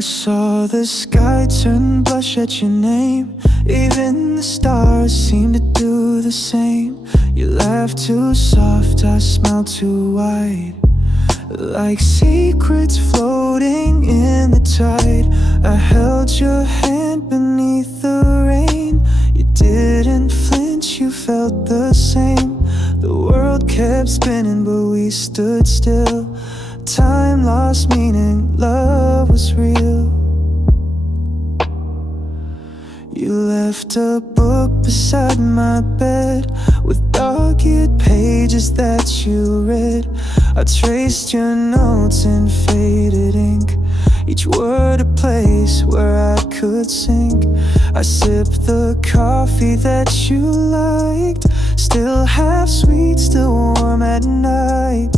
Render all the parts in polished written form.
I saw the sky turn blush at your name. Even the stars seem to do the same. You laugh too soft, I smile too wide, like secrets floating in the tide. I held your hand beneath the rain. You didn't flinch, you felt the same. The world kept spinning, but we stood still. Time lost meaning, love was real. You left a book beside my bed with dog-eared pages that you read. I traced your notes in faded ink, each word a place where I could sink. I sipped the coffee that you liked, still half sweet, still warm at night.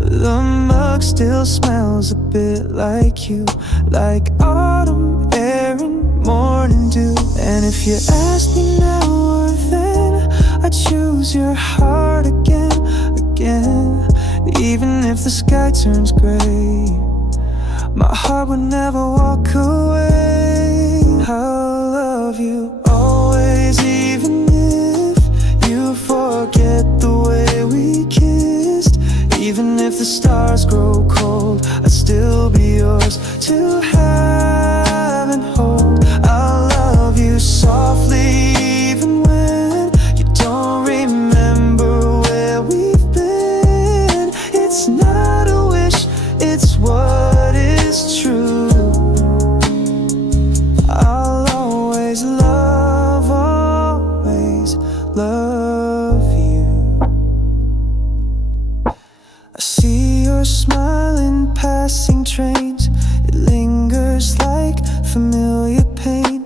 The mug still smells a bit like you, like autumn air and morning dew. And if you ask me now or then, I choose your heart again, again. Even if the sky turns gray, my heart would never walk away. I'll love you always, even if you forget the way we kissed. Even if the stars grow cold, I'd still be yours to have and hold. I'll love you softly, even when you don't remember where we've been. It's not a wish, it's what is true. I'll always love you. I see your smile in passing trains. It lingers like familiar pain.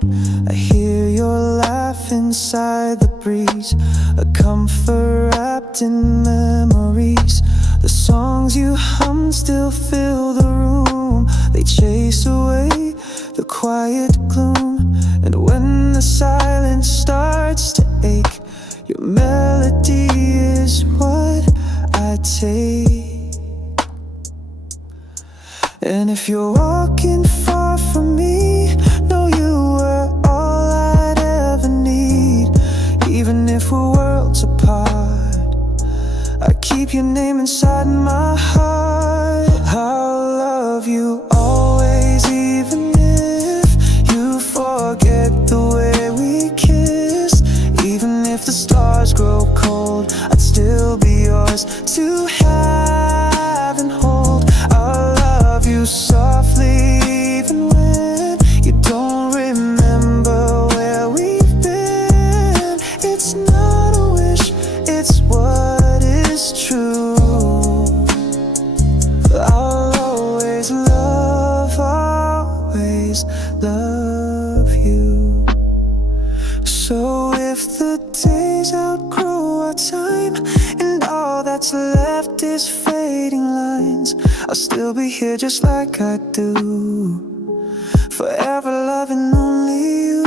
I hear your laugh inside the breeze, a comfort wrapped in memories. The songs you hum still fill the room. They chase away the quiet gloom. And when the silence starts to ache, your melody is what I take. And if you're walking far from me, know you were all I'd ever need. Even if we're worlds apart, I keep your name inside my heart. I'll love you always, even if you forget the way we kissed. Even if the stars grow cold, I'd still be yours to have and hold. I'll love you softly, even when you don't remember where we've been. It's not a wish, it's what is true. I'll always love you. So if the days outgrow our time and all that's left is fading lines, I'll still be here just like I do, forever loving only you.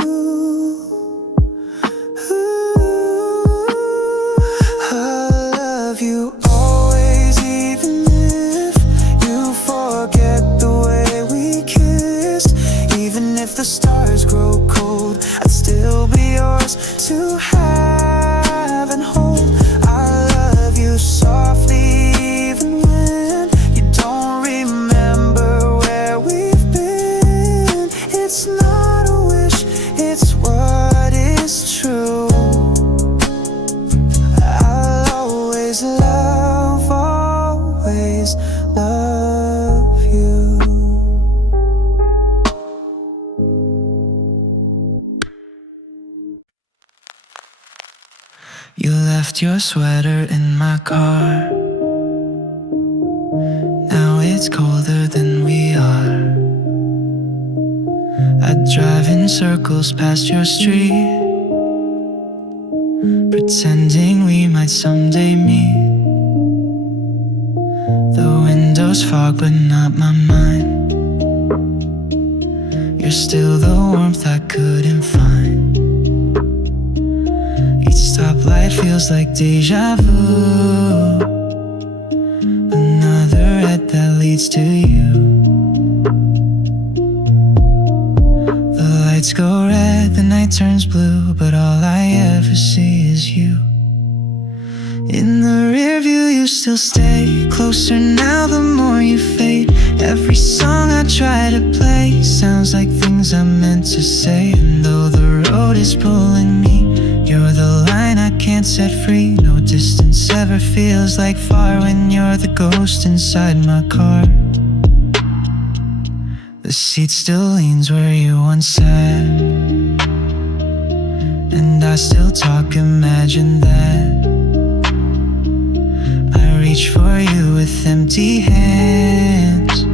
I'll love you always, even if you forget the way we kissed. Even if the stars grow cold, I'd still be yours to have and hold. I love you softly, even when you don't remember where we've been. It's not a wish, it's what is true. I'll always love you. You left your sweater in my car. Now it's colder than we are. I'd drive in circles past your street, pretending we might someday meet. The windows fog but not my mind. You're still the warmth I couldn't find. Each stoplight feels like deja vu, another red that leads to you. lights go red, the night turns blue, but all I ever see is you. In the rear view you still stay closer now the more you fade. Every song I try to play sounds like things I meant to say. And though the road is pulling me, you're the line I can't set free. No distance ever feels like far when you're the ghost inside my car. The seat still leans where you once sat, and I still talk, imagine that. I reach for you with empty hands,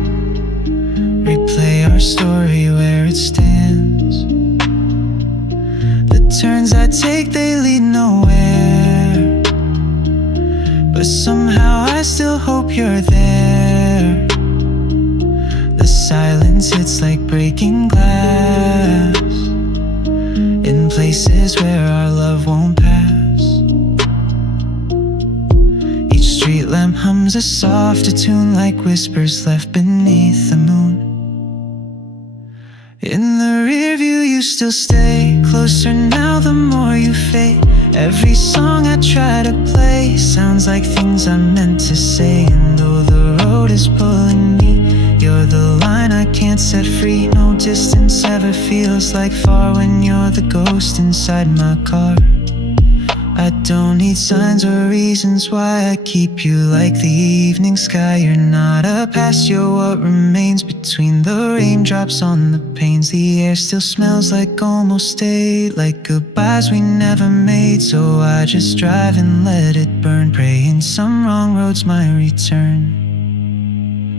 replay our story where it stands. The turns I take, they lead nowhere, but somehow I still hope you're there. The silence hits like breaking glass in places where our love won't pass. Each street lamp hums a softer tune like whispers left beneath the moon. In the rear view you still stay closer now the more you fade. Every song I try to play sounds like things I meant to say. And though the road is pulling me, you're the line I can't set free. No distance ever feels like far when you're the ghost inside my car. I don't need signs or reasons why I keep you like the evening sky. You're not a past, you're what remains between the raindrops on the panes. The air still smells like almost stayed, like goodbyes we never made. So I just drive and let it burn, praying some wrong road's my return.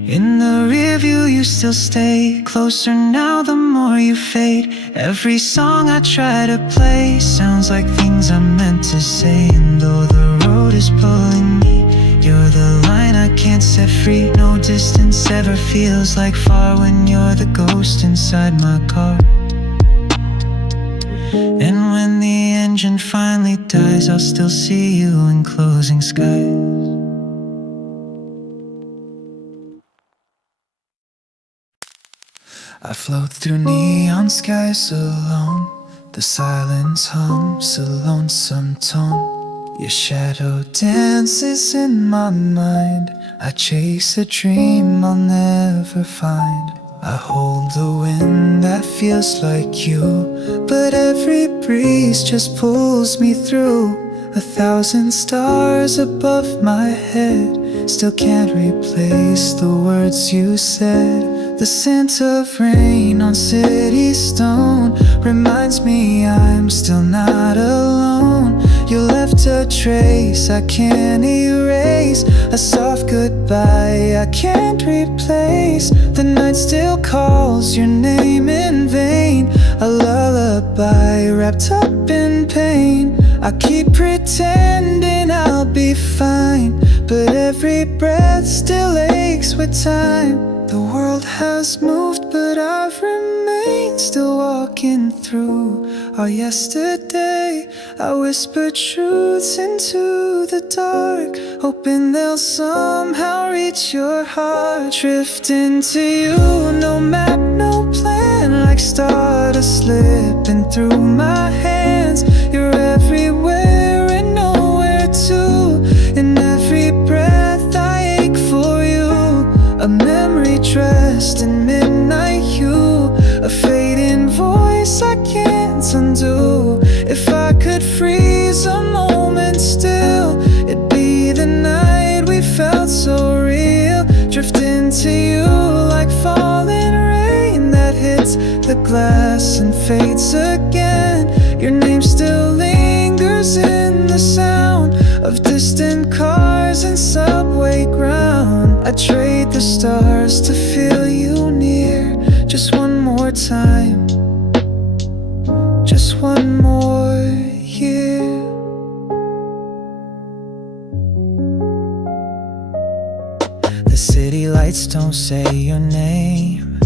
In the rear view you still stay closer now the more you fade. Every song I try to play sounds like things I meant to say. And though the road is pulling me, you're the line I can't set free. No distance ever feels like far when you're the ghost inside my car. And when the engine finally dies, I'll still see you in closing skies. I float through neon skies alone. The silence hums a lonesome tone. Your shadow dances in my mind. I chase a dream I'll never find. I hold the wind that feels like you, but every breeze just pulls me through. 1,000 stars above my head still can't replace the words you said. The scent of rain on city stone reminds me I'm still not alone. You left a trace I can't erase, a soft goodbye I can't replace. The night still calls your name in vain, a lullaby wrapped up in pain. I keep pretending I'll be fine, but every breath still aches with time. The world has moved, but I've remained still walking through our yesterday. I whisper truths into the dark, hoping they'll somehow reach your heart. Drift into you, no map, no plan, like stardust slipping through my hands. You're everywhere and nowhere too. In every breath I ache for you, a memory dressed in midnight hue, a fading voice I can't undo. If I could freeze a moment still, it'd be the night we felt so real. Drift into you like falling rain that hits the glass and fades again. Your name still lingers in the sound of distant cars and subway ground. I trade the stars to feel you near, just one more time, just one more year. The city lights don't say your name,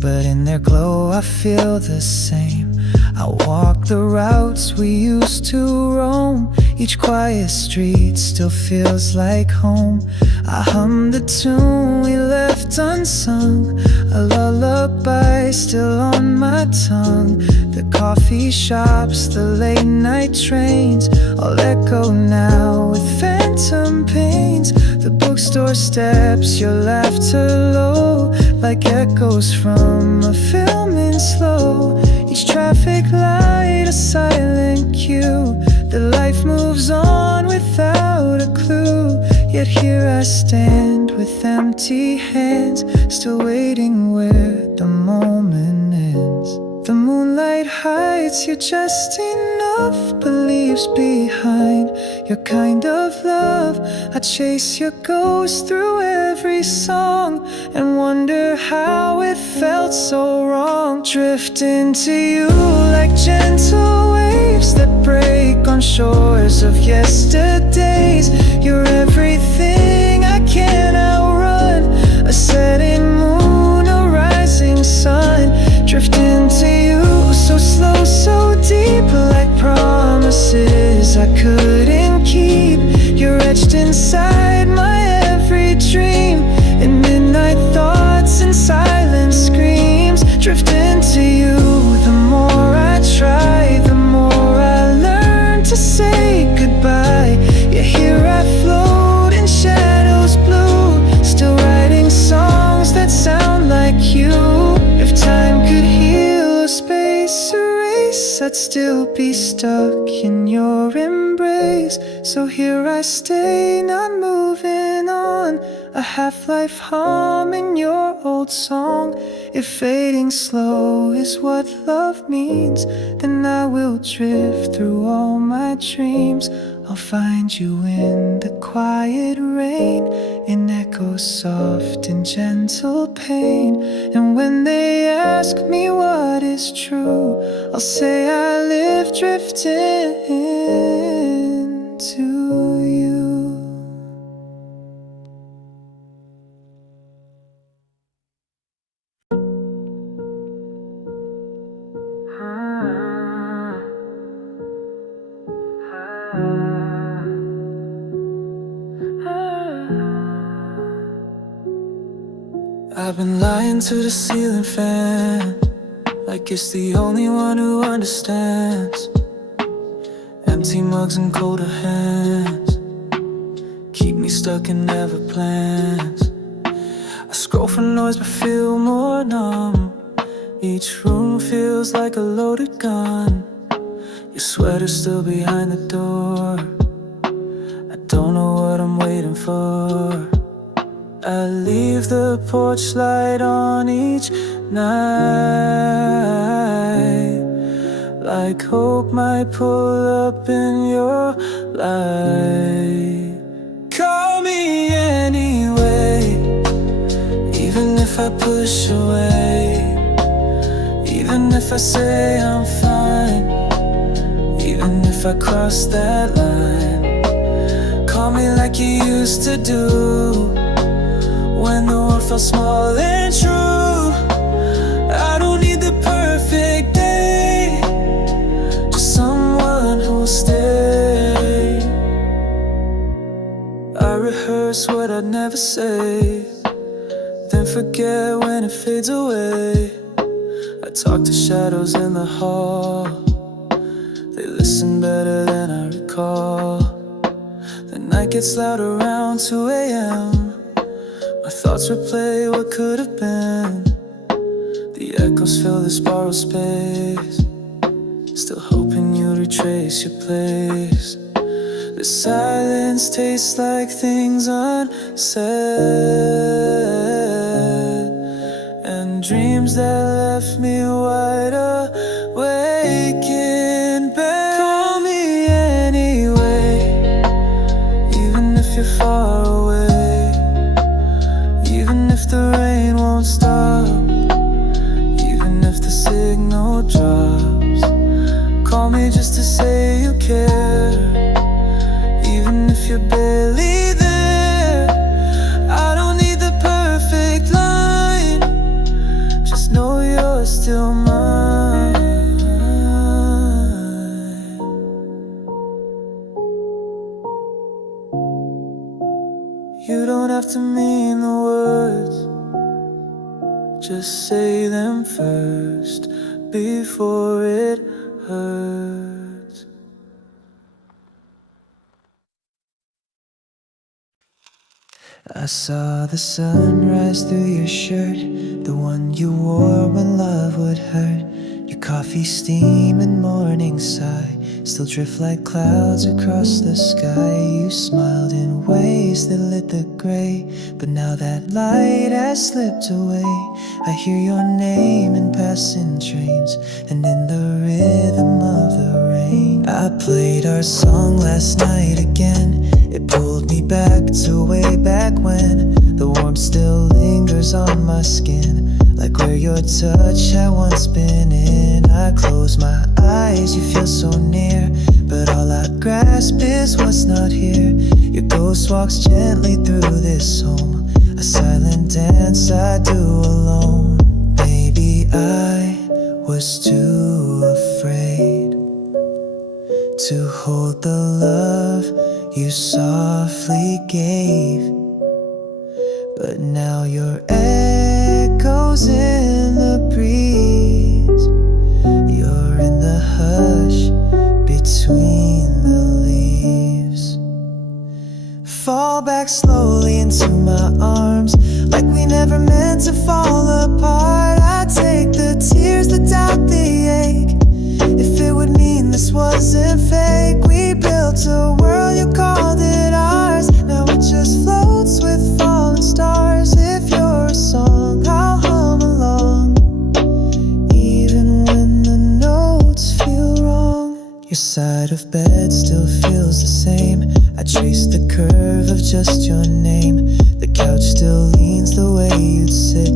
but in their glow I feel the same. I walk the routes we used to roam. Each quiet street still feels like home. I hum the tune we left unsung, a lullaby still on my tongue. The coffee shops, the late night trains, all echo now with phantom pains. The bookstore steps, your laughter low, like echoes from a film in slow. Each traffic light a silent cue, the life moves on without a clue. Yet here I stand with empty hands, still waiting where the moment ends. The moonlight hides you just enough, but leaves behind your kind of love. I chase your ghost through every song and wonder how it felt so wrong. Drift into you like gentle waves that break on shores of yesterdays. You're everything I can't outrun, a setting moon, a rising sun. Drift into you so slow, so deep, like promises I couldn't keep. You're etched inside my every dream, in midnight thoughts and silent screams. Drift into you, the more I try, the more I learn to say goodbye. Yeah, here I float in shadows blue, still writing songs that sound like you. If time could heal or space erase, I'd still be stuck in your embrace. So here I stay, not moving on, a half-life humming your old song. If fading slow is what love means, then I will drift through all my dreams. I'll find you in the quiet rain, in echoes soft and gentle pain. And when they ask me what is true, I'll say I live drifting to you. I've been lying to the ceiling fan, like it's the only one who understands. Empty mugs and colder hands keep me stuck and never plans. I scroll for noise but feel more numb. Each room feels like a loaded gun. Your sweater's still behind the door. I don't know what I'm waiting for. I leave the porch light on each night, like hope might pull up in your light. Call me anyway, even if I push away, even if I say I'm fine, even if I cross that line. Call me like you used to do, when the world felt small and true. I don't need the perfect day, just someone who'll stay. I rehearse what I'd never say, then forget when it fades away. I talk to shadows in the hall, they listen better than I recall. The night gets loud around 2 a.m. My thoughts replay what could have been. The echoes fill this borrowed space, still hoping you'd retrace your place. The silence tastes like things unsaid, and dreams that left me wide awake in bed. Call me anyway, even if you're far away, even if the rain won't stop, even if the signal drops. Call me just to say you care, even if you're barely there. I don't need the perfect line, just know you're still mine. have to mean the words, just say them first before it hurts. I saw the sunrise through your shirt, the one you wore when love would hurt. Your coffee steam and morning sigh still drift like clouds across the sky. You smiled in ways that lit the gray, but now that light has slipped away. I hear your name in passing trains and in the rhythm of the rain. I played our song last night again. It pulled me back to way back when. The warmth still lingers on my skin, like where your touch had once been in. I close my eyes, you feel so near, but all I grasp is what's not here. Your ghost walks gently through this home, a silent dance I do alone. Maybe I was too afraid to hold the love you softly gave, but now your echoes in the breeze. You're in the hush between the leaves. Fall back slowly into my arms, like we never meant to fall apart. I take the tears, the doubt, the ache, if it would mean this wasn't fake. We built a world, you called it ours. Now it just floats with falling stars. If you're a song, I'll hum along, even when the notes feel wrong. Your side of bed still feels the same. I trace the curve of just your name. The couch still leans the way you'd sit.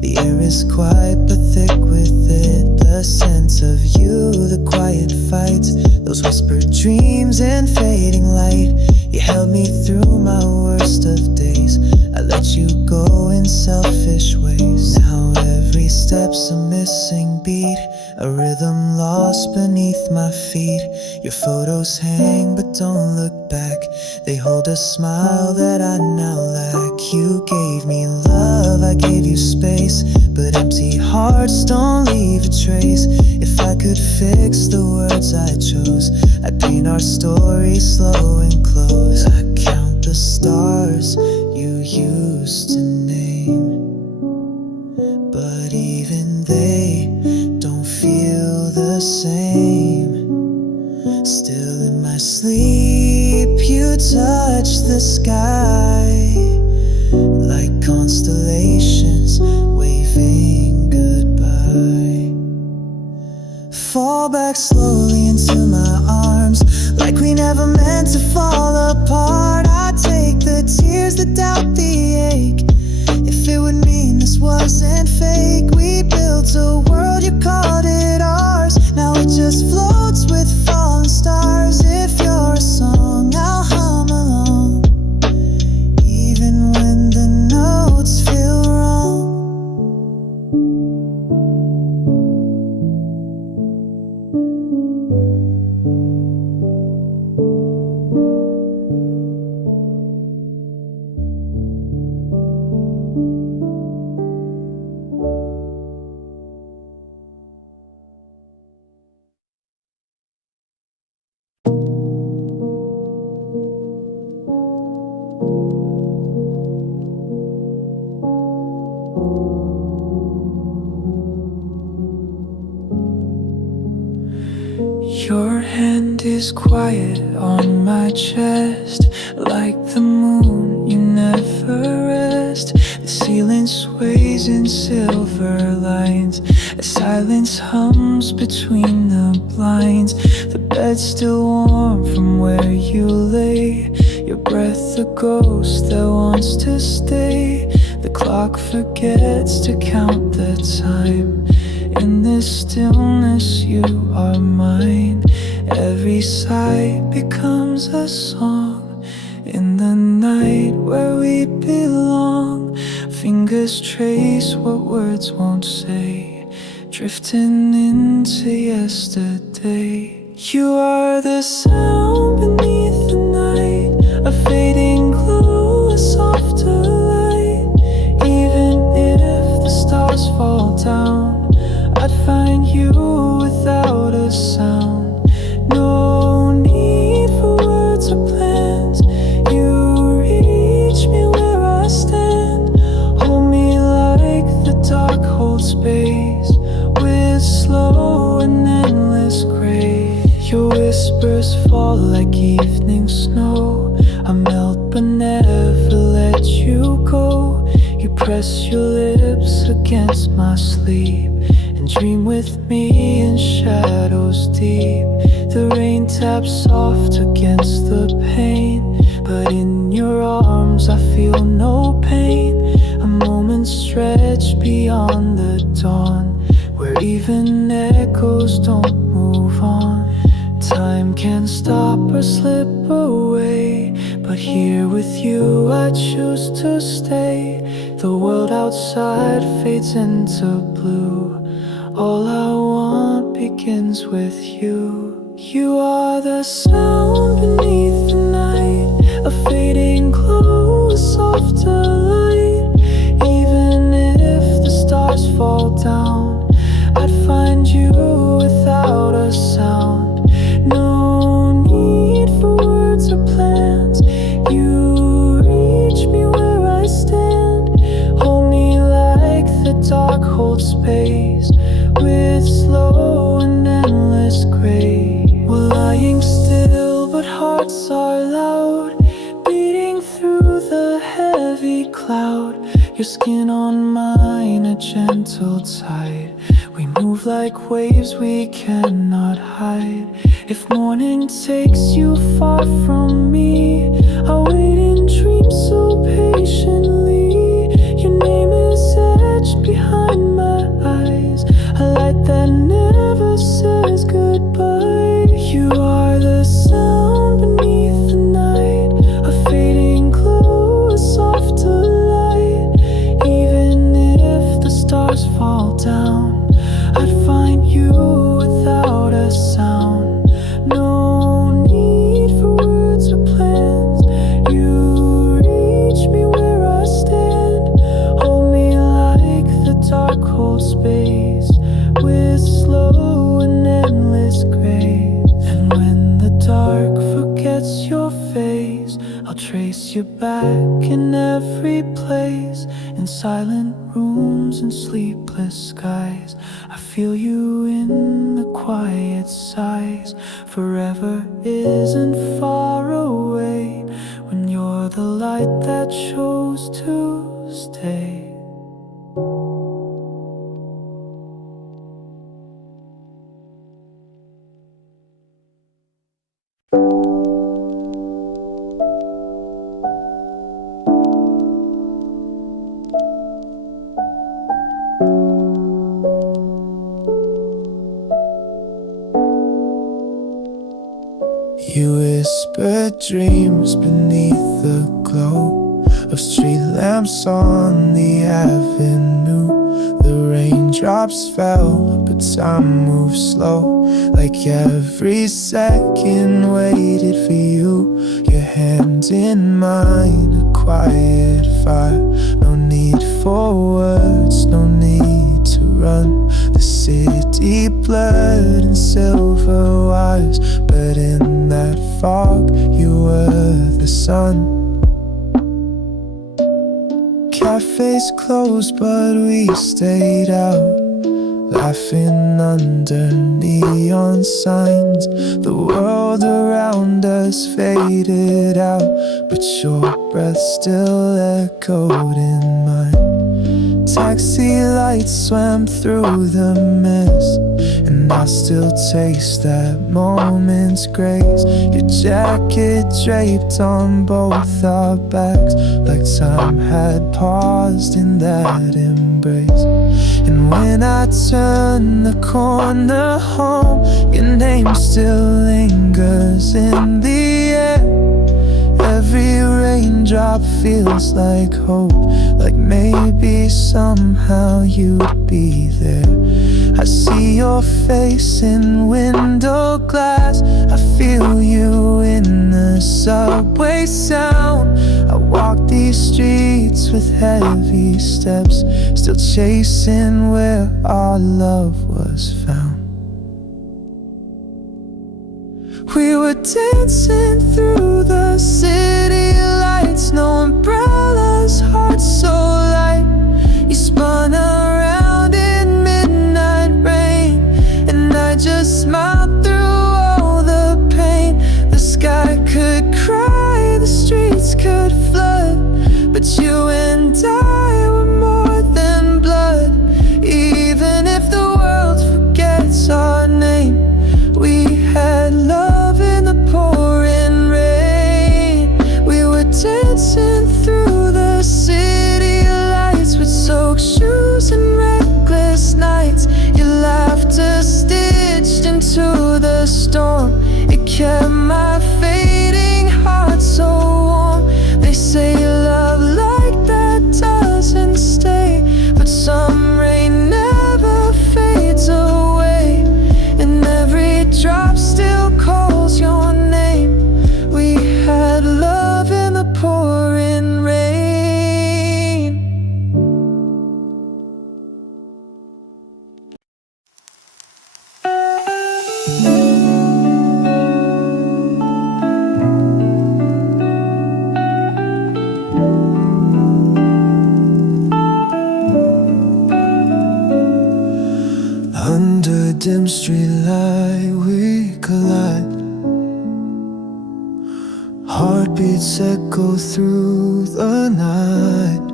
The air is quiet but thick with it. The sense of you, the quiet fights, those whispered dreams and fading light. You held me through my worst of days. I let you go in selfish ways. Now every step's a missing beat, a rhythm lost beneath my feet. Your photos hang but don't look back. They hold a smile that I now lack. You gave me love, I gave you space, but empty hearts don't leave a trace. If I could fix the words I chose, I'd paint our story slow and close. I count the stars you used to name, but even they don't feel the same. Still in my sleep you touch the sky, like constellations waving goodbye. Fall back slowly into my arms, like we never meant to fall apart. I take the tears, the doubt, the ache, if it would mean this wasn't fake. We built a world, you called it ours. Now it just floats with falling stars. If you're a song, I'll hum along, even when the notes feel wrong. Your hand is quiet on my chest, like the moon, you never rest. The ceiling sways in silver lines, a silence hums between the blinds. The bed's still warm from where you lay, your breath the ghost that wants to stay. The clock forgets to count the time. In this stillness you are mine. Every sigh becomes a song. In the night where we belong, fingers trace what words won't say, drifting into yesterday. You are the sound beneath the night, a fading glow, a softer tears fall like evening snow. I melt but never let you go. You press your lips against my sleep and dream with me in shadows deep. The rain taps soft against the pane, but in your arms I feel no pain. A moment stretched beyond the dawn, where even echoes don't move on. Time can stop or slip away, but here with you I choose to stay. The world outside fades into blue. All I want begins with you. You are the sound beneath the night, a fading glow, a softer light. Even if the stars fall down, I'd find you without a sound. No need for words or plans. You reach me where I stand. Hold me like the dark holds space, with slow and endless grace. We're lying still but hearts are loud, beating through the heavy cloud. Your skin on mine, a gentle tide. We move like waves we cannot hide. If morning takes you far from me, I'll wait and dream so patiently. Your name is etched behind my eyes, a light that never says goodbye. You are the sound beneath the night, a fading glow, a softer light. Even if the stars fall down, I'd find you without a sound. No need for words or plans. You reach me where I stand. Hold me like the dark holds space, with slow and endless grace. And when the dark forgets your face, I'll trace you back in every place, in silent rooms and sleepless skies. I feel you in the quiet sighs. Forever isn't far away when you're the light that chose to stay. You whisper dreams beneath the glow of street lamps on the avenue. The raindrops fell, but time moved slow, like every second waited for you. Your hand in mine, a quiet fire. No need for words, no need to run. The city blurred in silver wires, but in that fog you were the sun. Cafes closed but we stayed out, laughing under neon signs. The world around us faded out, but your breath still echoed in mine. Taxi lights swam through the mist, and I still taste that moment's grace. Your jacket draped on both our backs, like time had paused in that embrace. And when I turn the corner home, your name still lingers in the air. Every raindrop feels like hope, like maybe somehow you'd be there. I see your face in window glass, I feel you in the subway sound. I walk these streets with heavy steps, still chasing where our love was found. We were dancing through the city lights, no umbrellas, hearts so light. You spun around in midnight rain, and I just smiled through all the pain. through the storm. It kept my fading heart so warm. They say love like that doesn't stay, but some rain never fades away, and every drop still calls your name. We had love in the pouring rain. Under dim street light we collide. Heartbeats echo through the night.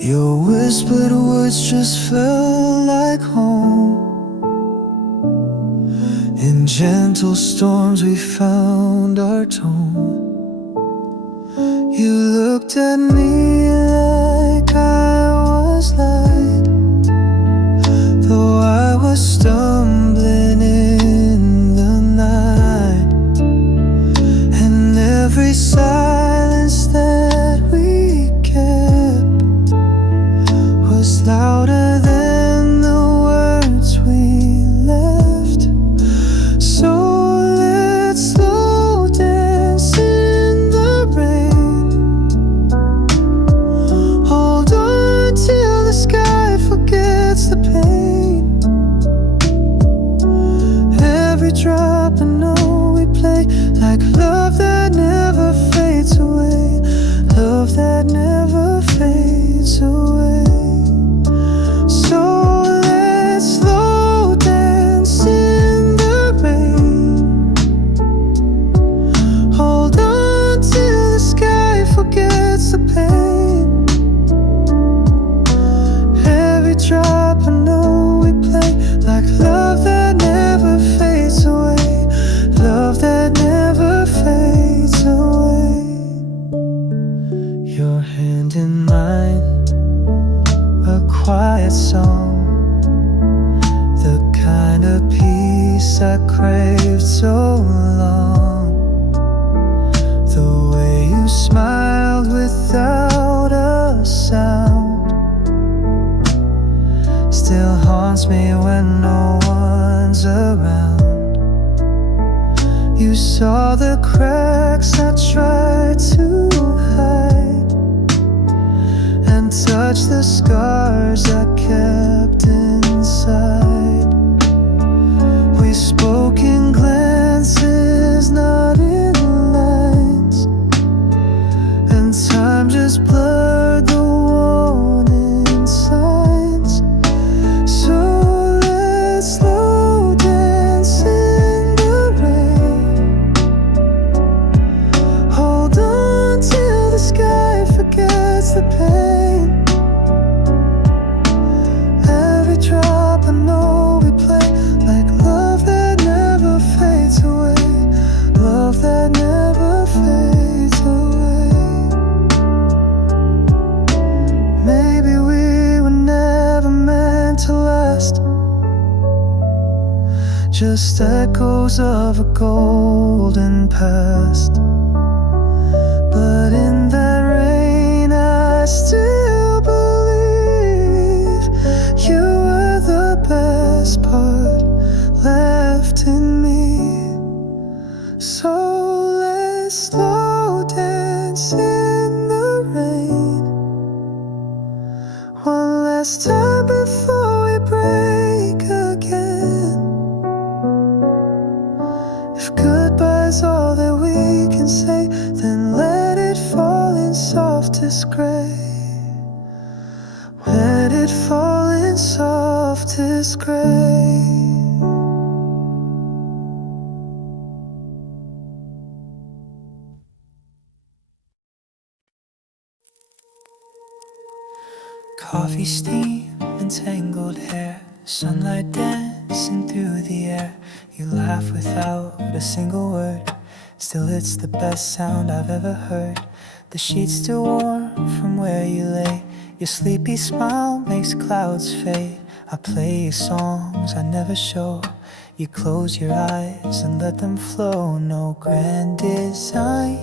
Your whispered words just felt like home. In gentle storms we found our tone. You looked at me like I was light, though I was stumbling in the night. And every silence that we kept was louder than the words we left. So let's slow dance in the rain. Hold on till the sky forgets the pain. Every drop I know we play like love that never fades away. Love that never fades away. So let's slow dance in the rain. Hold on till the sky forgets the pain. Every drop I know we play like love that never fades away. Love that never fades away. Your hand in mine, a quiet song, the kind of peace I craved so long. The way you smiled without a sound still haunts me when no one's around. You saw the cracks I tried to hide, and touched the scars I kept inside. We spoke in glances, not in lines, and time just blurred the warning signs. So let's slow dance in the rain. Hold on till the sky forgets the pain. Every drop I know we play like love that never fades away. Love that never fades away. Maybe we were never meant to last, just echoes of a golden past. But in that rain I still believe you were the best part left in me. So let's slow dance in the rain one last time before we break again. If goodbye's all that we can say, then let it fall in softest gray. Let it fall in softest gray. Coffee steam and tangled hair, sunlight dancing through the air. You laugh without a single word, still it's the best sound I've ever heard. The sheets still warm from where you lay, your sleepy smile makes clouds fade. I play you songs I never show. You close your eyes and let them flow. No grand design,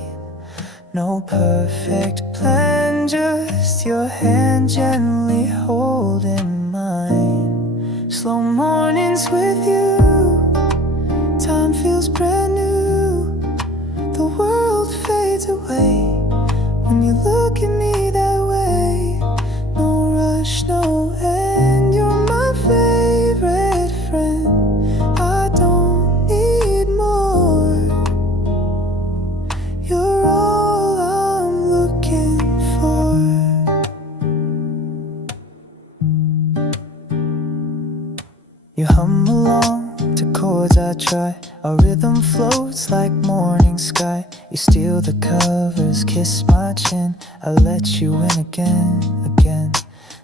no perfect plan, just your hand gently holding mine. Slow mornings with you, time feels brand new. The world fades away when you look at me that way. No rush, no end, you're my favorite friend. I don't need more. You're all I'm looking for. You hum along to chords I try. Our rhythm floats like morning sky. You steal the covers, kiss my chin. I let you in again, again.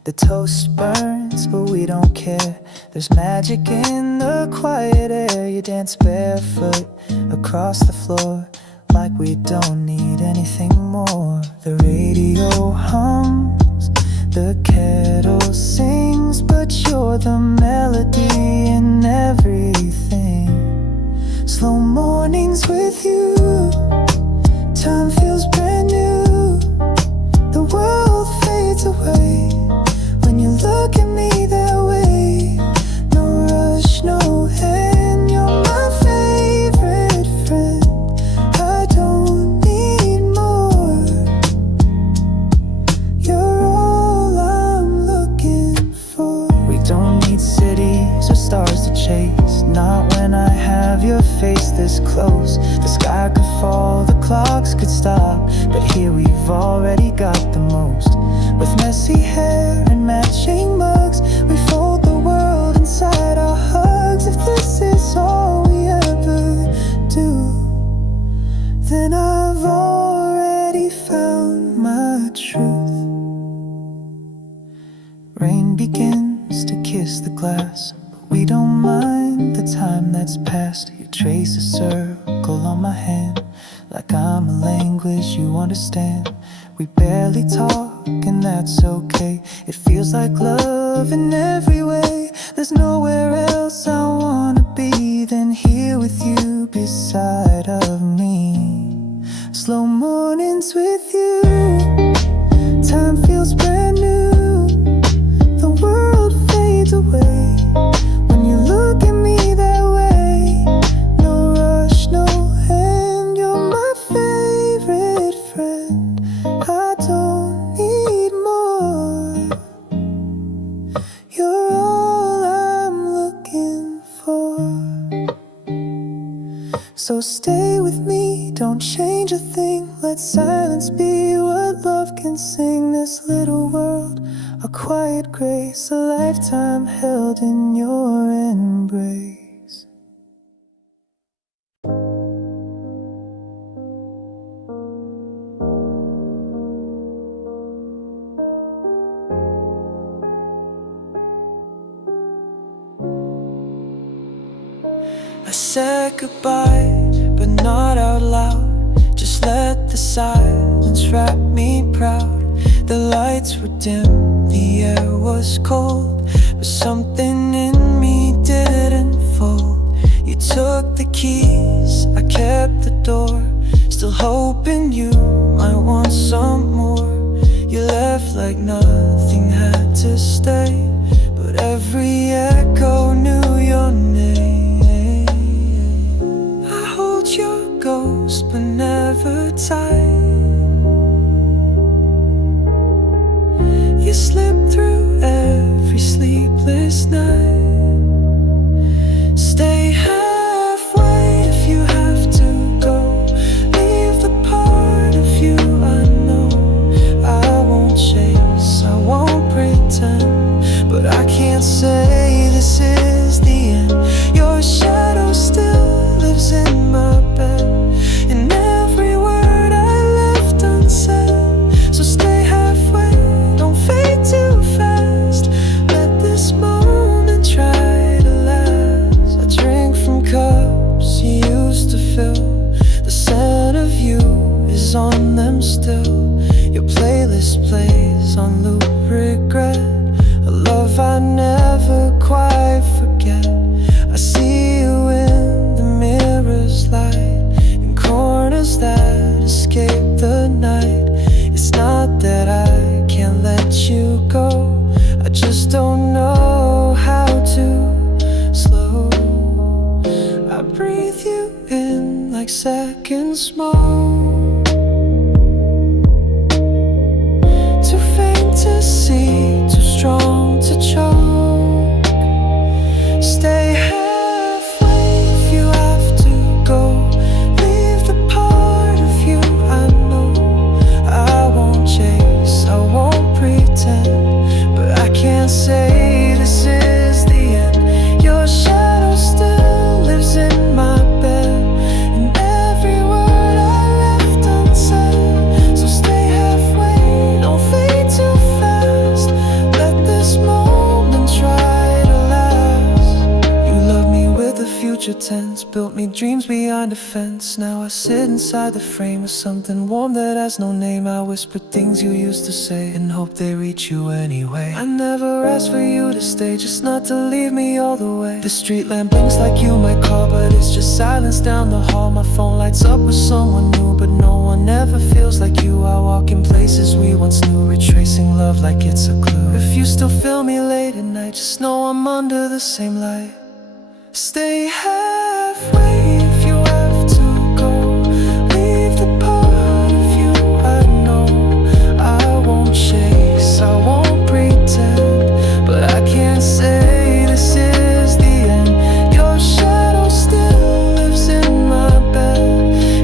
The toast burns, but we don't care. There's magic in the quiet air. You dance barefoot across the floor, like we don't need anything more. The radio hums, the kettle sings, but you're the melody in everything. Slow mornings with you, time feels brand new. The world fades away when you look at me that way. No rush, no end, you're my favorite friend. I don't need more. You're all I'm looking for. We don't need cities or stars to chase, not when I have your face this close. The sky could fall, the clocks could stop, but here we've already got the most. With messy hair and matching mugs, we fold the world inside our hugs. If this is all we ever do, then I've already found my truth. Rain begins to kiss the glass, but we don't mind the time that's passed. You trace a circle on my hand, like I'm a language you understand. We barely talk and that's okay. It feels like love in every way. There's nowhere else I wanna be than here with you beside of me. Slow mornings with you, time feels brand new. The world fades away when you look at me that way. No rush, no end, you're my favorite friend. I don't need more. You're all I'm looking for. So stay with me, don't change a thing. Let silence be what love can sing. This little world, a quiet grace, a lifetime held in your embrace. I said goodbye, but not out loud. Just let the silence wrap me proud. The lights were dim, the air was cold, but something in me didn't fold. You took the keys, I kept the door, still hoping you might want some more. You left like nothing had to stay, but every echo knew your name. Your ghost but never tight. You slip through every sleepless night. Stay halfway if you have to go. Leave the part of you I know. I won't chase, I won't pretend, but I can't say this is seconds more. Too faint to see, too strong to choke. Stay halfway if you have to go. Leave the part of you I know. I won't chase, I won't pretend, but I can't say this is the end. Your shadow still lives in my bed, and every word I left unsaid. So stay halfway, don't fade too fast. Let this moment try to last. You love me with a future tense, built me dreams behind a fence. Now I sit inside the frame of something warm that has no name. I whisper things you used to say and hope they reach you anyway. I never asked for you to stay, just not to leave me all the way. The street lamp blinks like you might call, but it's just silence down the hall. My phone lights up with someone new, but no one ever feels like you. I walk in places we once knew, retracing love like it's a clue. If you still feel me late at night, just know I'm under the same light. Stay halfway if you have to go. Leave the part of you I know. I won't chase, I won't pretend, but I can't say this is the end. Your shadow still lives in my bed,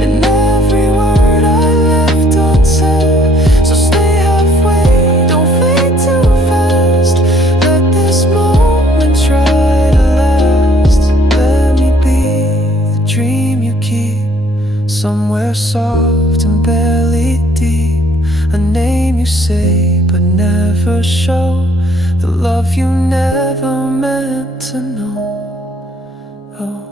and every word I left unsaid. So stay halfway, don't fade too fast. Let this moment try to last. Let me be the dream you keep, somewhere soft and barely deep. A name you say but never show, the love you never meant to know. Oh.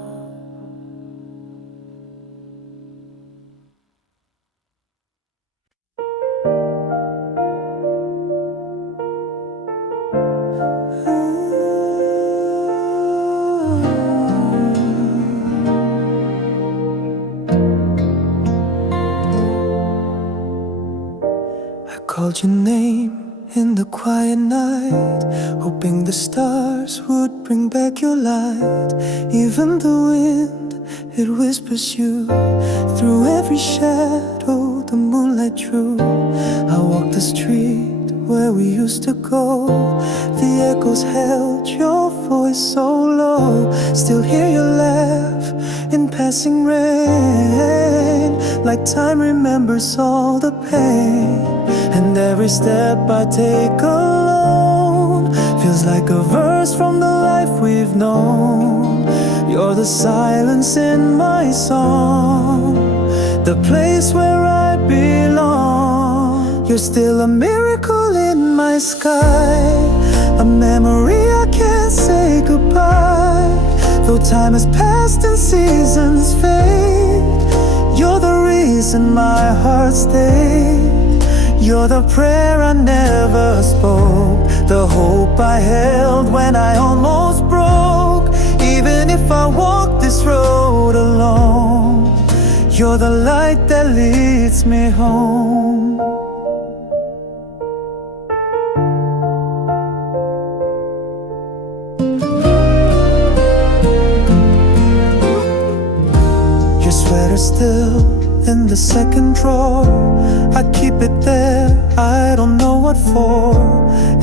I called your name in the quiet night, hoping the stars would bring back your light. Even the wind, it whispers you through every shadow the moonlight drew. I walked the street where we used to go. The echoes held your voice so low. Still hear your laugh in passing rain, like time remembers all the pain. And every step I take alone feels like a verse from the life we've known. You're the silence in my song, the place where I belong. You're still a miracle in my sky, a memory I can't say goodbye. Though time has passed and seasons fade, you're the reason my heart stayed. You're the prayer I never spoke, the hope I held when I almost broke. Even if I walk this road alone, you're the light that leads me home. Your sweater's still in the second drawer, I keep it there, I don't know what for.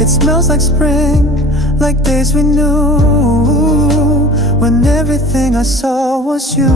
It smells like spring, like days we knew, when everything I saw was you.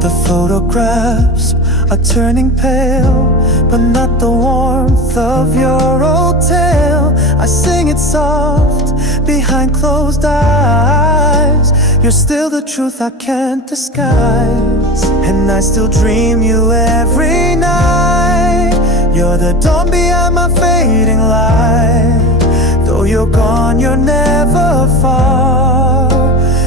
The photographs are turning pale, but not the warmth of your old tale. I sing it soft behind closed eyes. You're still the truth I can't disguise, and I still dream you every night. You're the dawn behind my fading light. Though you're gone, you're never far.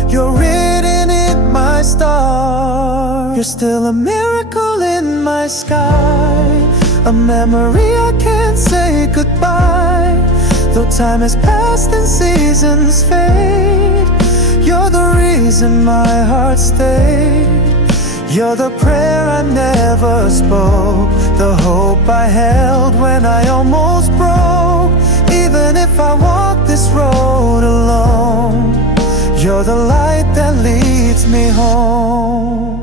You're written in my stars. You're still a miracle in my sky, a memory I can't say goodbye. Though time has passed and seasons fade, you're the reason my heart stayed. You're the prayer I never spoke, the hope I held when I almost broke. Even if I walk this road alone, you're the light that leads me home.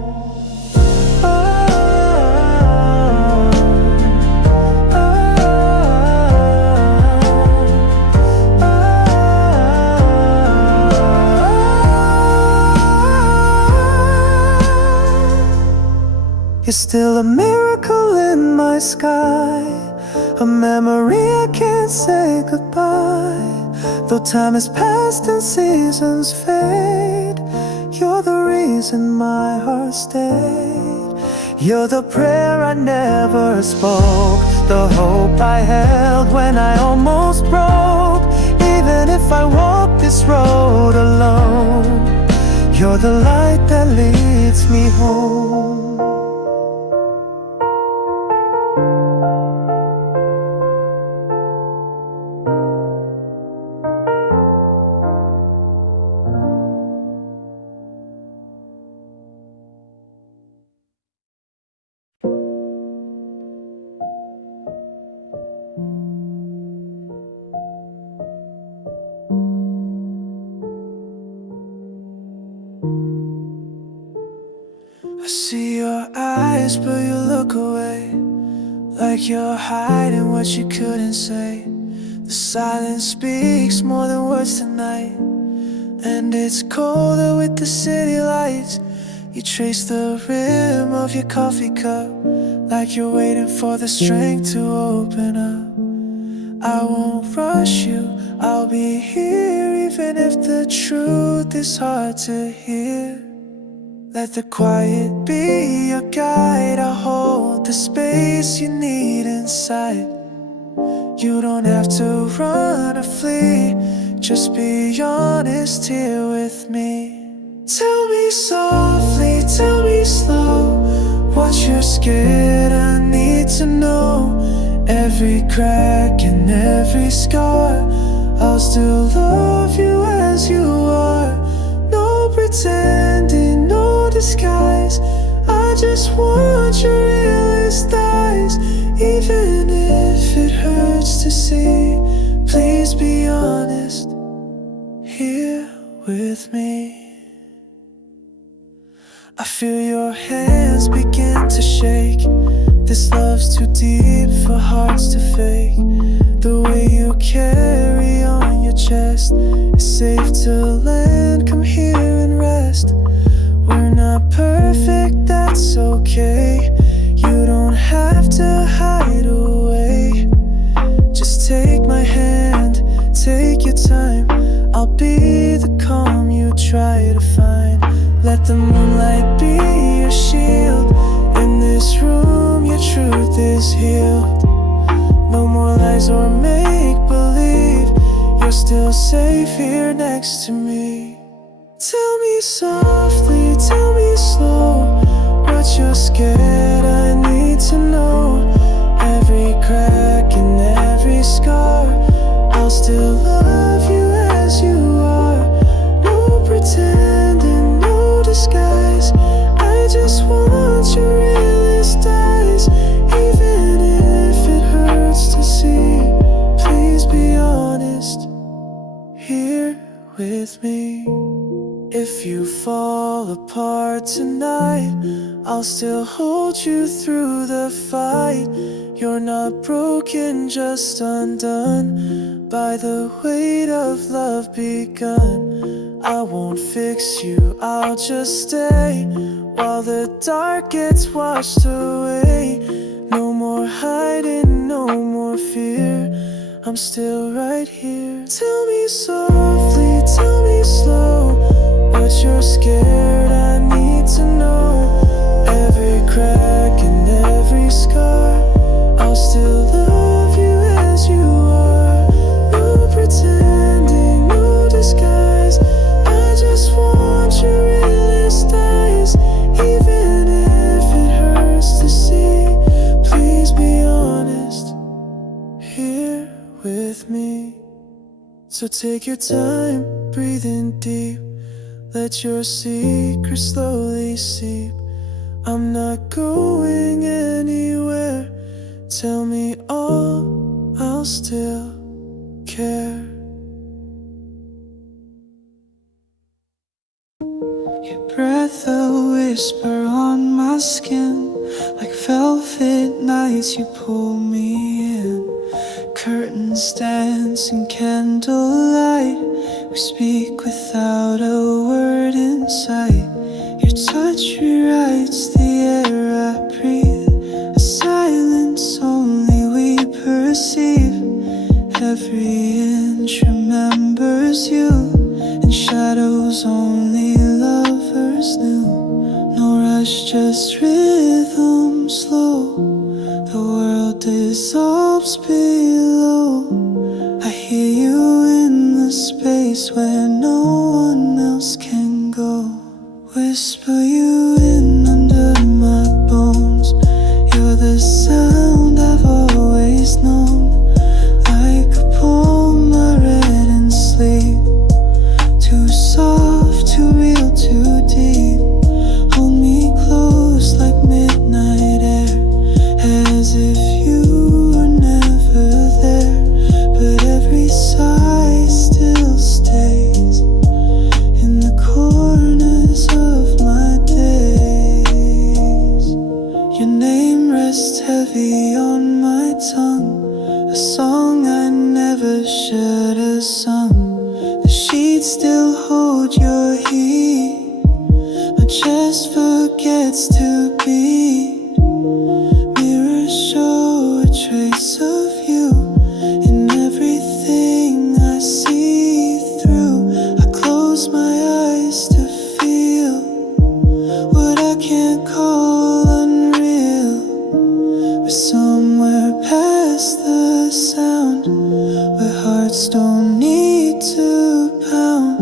You're still a miracle in my sky, a memory I can't say goodbye. Though time has passed and seasons fade, you're the reason my heart stayed. You're the prayer I never spoke, the hope I held when I almost broke. Even if I walk this road alone, you're the light that leads me home. I see your eyes, but you look away, like you're hiding what you couldn't say. The silence speaks more than words tonight, and it's colder with the city lights. You trace the rim of your coffee cup, like you're waiting for the strength to open up. I won't rush you, I'll be here, even if the truth is hard to hear. Let the quiet be your guide, I'll hold the space you need inside. You don't have to run or flee, just be honest here with me. Tell me softly, tell me slow, what you're scared, I need to know. Every crack and every scar, I'll still love you as you are. No pretending, no disguise, I just want your realest eyes. Even if it hurts to see, please be honest here with me. I feel your hands begin to shake. This love's too deep for hearts to fake. The way you carry on your chest is safe to land, come here and rest. We're not perfect, that's okay. You don't have to hide away. Just take my hand, take your time. I'll be the calm you try to find. Let the moonlight be your shield. In this room your truth is healed. No more lies or make-believe. You're still safe here next to me. Tell me softly, tell me slow, what you're scared, I need to know. Every crack and every scar, I'll still love you as you are. No pretending, no disguise, I just want your realest eyes. Even if it hurts to see, please be honest here with me. If you fall apart tonight, I'll still hold you through the fight. You're not broken, just undone by the weight of love begun. I won't fix you, I'll just stay while the dark gets washed away. No more hiding, no more fear, I'm still right here. Tell me softly, tell me slow, what you're scared, I need to know. Every crack and every scar, I'll still love you as you are. No pretending, no disguise, I just want your realest eyes. Even if it hurts to see, please be honest here with me. So take your time, breathing deep, let your secrets slowly seep. I'm not going anywhere. Tell me all, I'll still care. Your breath a whisper on my skin, like velvet nights you pull me in. Curtains dance in candlelight, we speak without a word in sight. Your touch rewrites the air I breathe. every inch remembers you. In shadows only lovers knew. No rush, just rhythm slow. The world dissolves below. I hear you in the space where no one else can go. Whisper you in under my bones. You're the sound I've always known. Like a poem I read in sleep. Too soft, too real, too deep. Hold me close like midnight air. As if you were never there. But every sigh still stays in the corners of my days. Your name rests heavy on my tongue. A song I never should have sung. The sheets still hold your heat. My chest forgets to beat. Mirrors show a trace of you in everything I see through. I close my eyes to feel what I can't call unreal. We're somewhere past the sound, where hearts don't need to pound.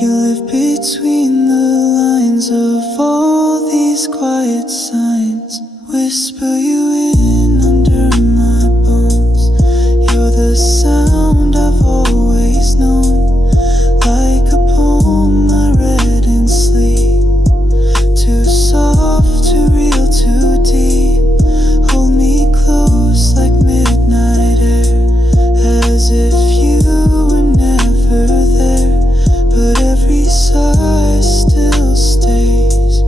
You live between the lines of all these quiet signs. Whisper you in under my bones. You're the sound I've always known. Like a poem I read in sleep. Too soft, too real, too deep. Hold me close like midnight air. As if you were never there. But every sigh still stays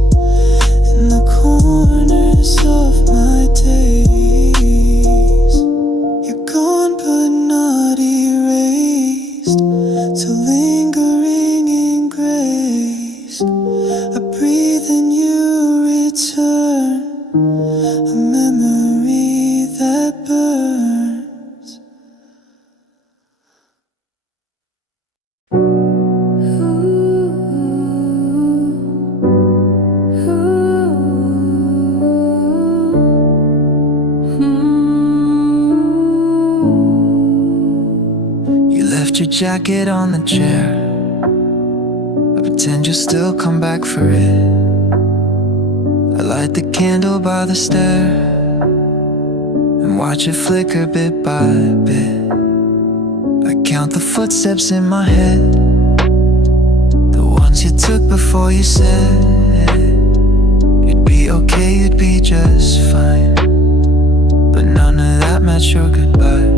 in the corners of my days. You're gone but not erased, till lingering in grace. I breathe and you return, a memory that burns. You left your jacket on the chair. I pretend you'll still come back for it. I light the candle by the stair and watch it flicker bit by bit. I count the footsteps in my head, the ones you took before you said you'd be okay, you'd be just fine. But none of that matched your goodbye.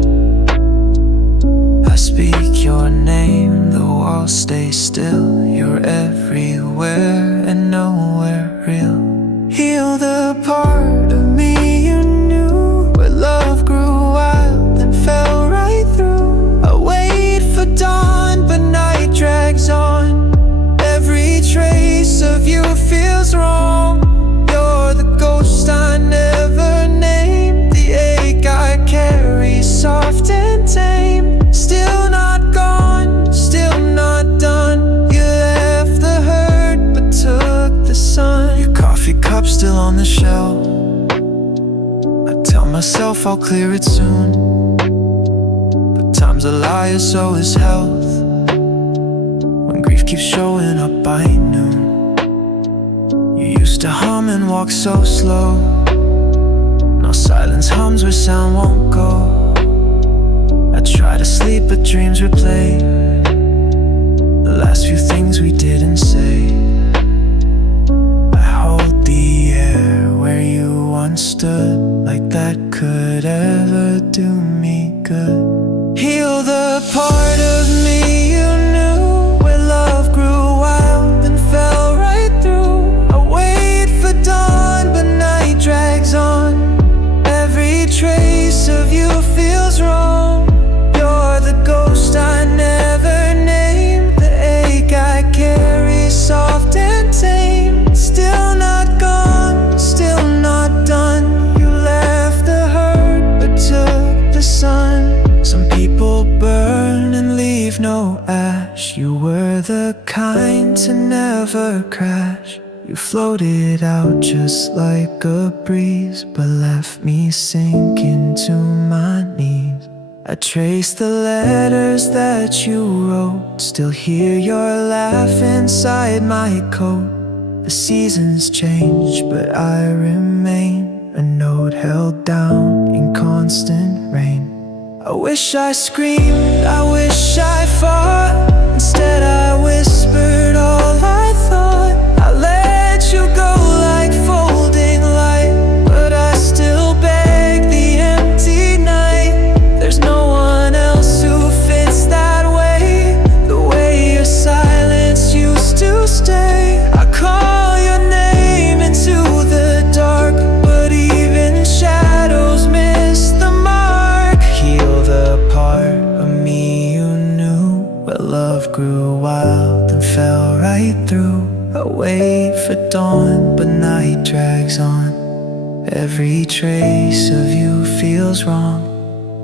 I speak your name, the walls stay still. You're everywhere and nowhere real. Heal the part of me you knew, where love grew wild and fell right through. I wait for dawn, but night drags on. Every trace of you feels wrong. You're the ghost I never named, the ache I carry soft and tame. Still not gone, still not done. You left the hurt but took the sun. Your coffee cup still on the shelf. I tell myself I'll clear it soon, but time's a liar, so is health. When grief keeps showing up by noon. You used to hum and walk so slow. Now silence hums where sound won't go. I try to sleep but dreams replay the last few things we didn't say. I hold the air where you once stood, like that could ever do me good. Heal the part of me you knew, where love grew wild and fell right through. I wait for dawn but night drags on. Every trace of you feels wrong. You're the ghost I never named, the ache I carry soft and tame. Still not gone, still not done. You left the hurt but took the sun. So ever crash. You floated out just like a breeze, but left me sinking to my knees. I trace the letters that you wrote, still hear your laugh inside my coat. The seasons change, but I remain, a note held down in constant rain. I wish I screamed, I wish I fought. Instead I whispered all I thought. I let you go like folding light, but I still beg the empty night. There's no one else who fits that way, the way your silence used to stay. I call your name into the dark, but even shadows miss the mark. Heal the part of me you knew, where love grew wild and fell right through. I wait for dawn, but night drags on. Every trace of you feels wrong.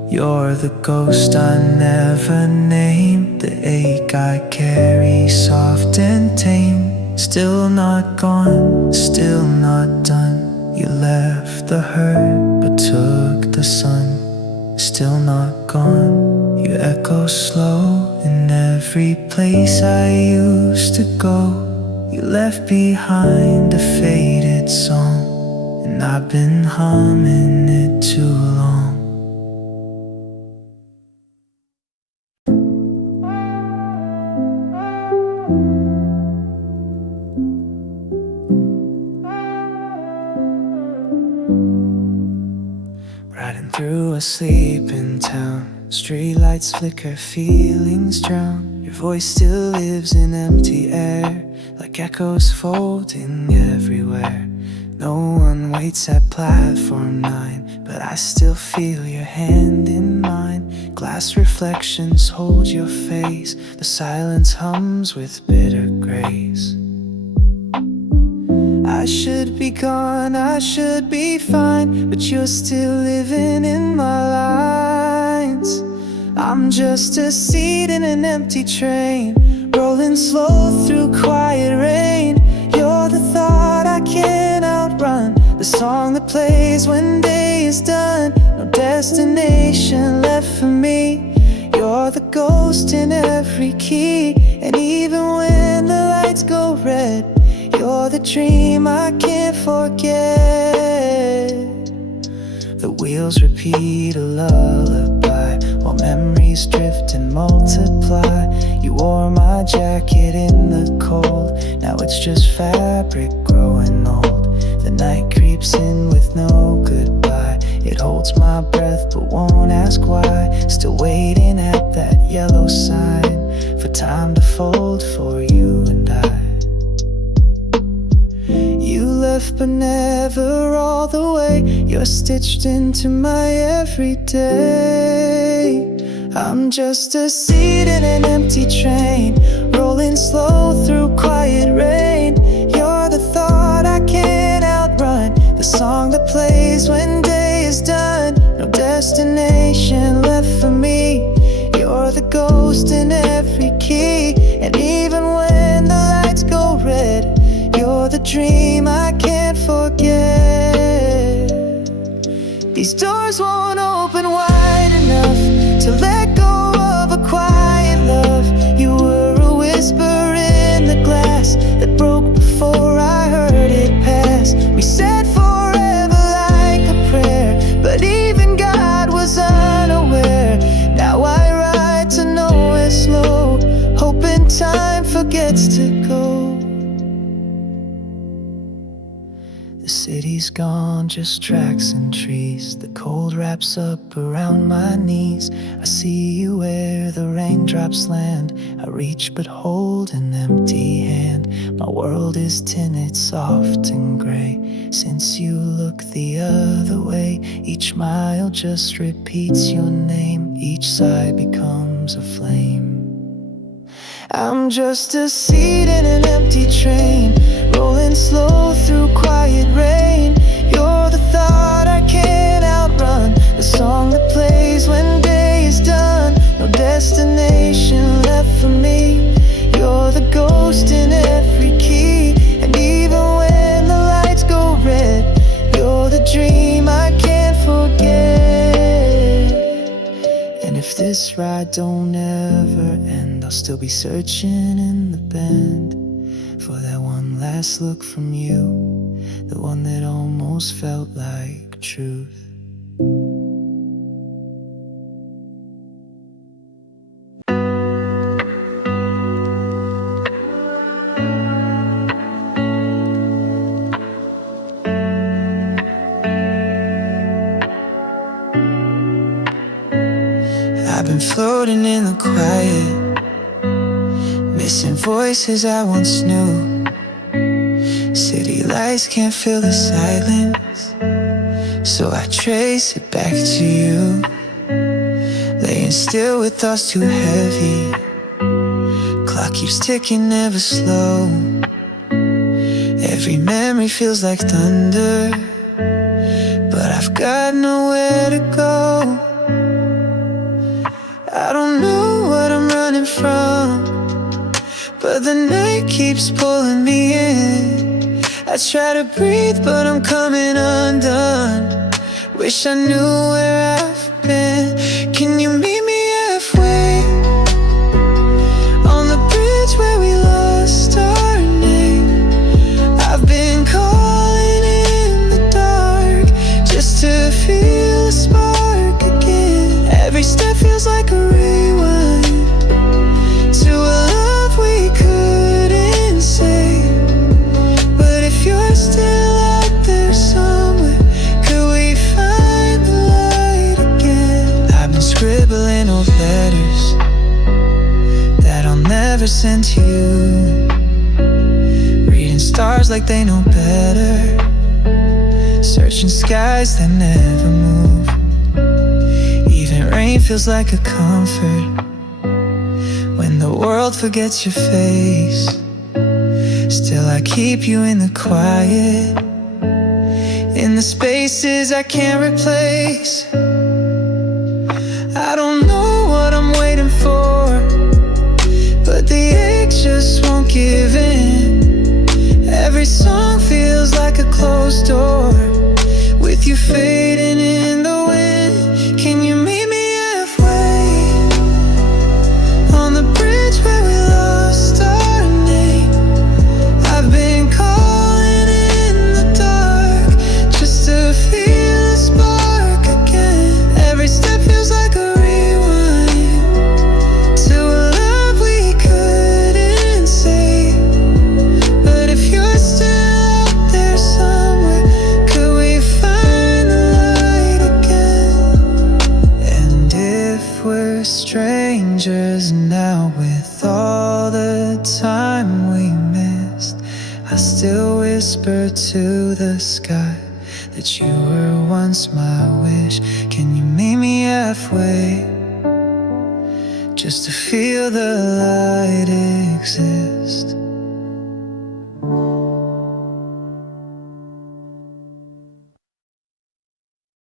You're the ghost I never named, the ache I carry soft and tame. Still not gone, still not done. You left the hurt, but took the sun. Still not gone, you echo slow in every place I used to go. You left behind a faded song, and I've been humming it too long. Riding through a sleeping town, streetlights flicker, feelings drown. Your voice still lives in empty air, like echoes folding everywhere. No one waits at platform 9, but I still feel your hand in mine. Glass reflections hold your face, the silence hums with bitter grace. I should be gone, I should be fine, but you're still living in my lines. I'm just a seat in an empty train, rolling slow through quiet rain. You're the thought I can't outrun, the song that plays when day is done. No destination left for me. You're the ghost in every key, and even when the lights go red, you're the dream I can't forget. The wheels repeat a lullaby, while memories drift and multiply. You wore my jacket in the cold, now it's just fabric growing old. The night creeps in with no goodbye. It holds my breath but won't ask why. Still waiting at that yellow sign for time to fold for you and I. You left but never all the way. You're stitched into my everyday. I'm just a seat in an empty train, rolling slow through quiet rain. You're the thought I can't outrun, the song that plays when day is done. No destination left for me. You're the ghost in every key, and even when the lights go red, you're the dream I can't forget. These doors won't open wide enough to let go of a quiet love. You were a whisper in the glass that broke before I heard it pass. We said forever like a prayer, but even God was unaware. Now I ride to nowhere slow, hoping time forgets to go. The city's gone, just tracks and trees. The cold wraps up around my knees. I see you where the raindrops land. I reach but hold an empty hand. My world is tinted, soft and gray. Since you look the other way, each mile just repeats your name. Each sigh becomes a flame. I'm just a seat in an empty train, rolling slow through quiet rain. You're the thought I can't outrun, the song that plays when day is done. No destination left for me. You're the ghost in every key, this ride don't ever end. I'll still be searching in the bend for that one last look from you, the one that almost felt like truth. I've been floating in the quiet, missing voices I once knew. City lights can't fill the silence, so I trace it back to you. Laying still with thoughts too heavy, clock keeps ticking, never slow. Every memory feels like thunder, but I've got nowhere to go. I don't know what I'm running from, but the night keeps pulling me in. I try to breathe, but I'm coming undone. Wish I knew where I've been. Can you meet me halfway? On the bridge where we lost our name. I've been calling in the dark, just to feel a spark again. Every step feels like a rewind to a love we couldn't say. But if you're still out there somewhere, could we find the light again? I've been scribbling old letters that I'll never send to you, reading stars like they know better, searching skies that never move. Even rain feels like a comfort when the world forgets your face. Still I keep you in the quiet, in the spaces I can't replace. I don't know what I'm waiting for, but the ache just won't give in. Every song feels like a closed door, with you fading in the wind. Can you meet me halfway? On the bridge where we lost our name. I've been calling in the dark, just to feel a spark again. Every step feels like a rewind to a love we couldn't save. But if you're still out there somewhere, could we find the light again? And if we're strangers now, with all the time we missed, I still whisper to the sky that you were once my wish. Can you meet me halfway, just to feel the light exist?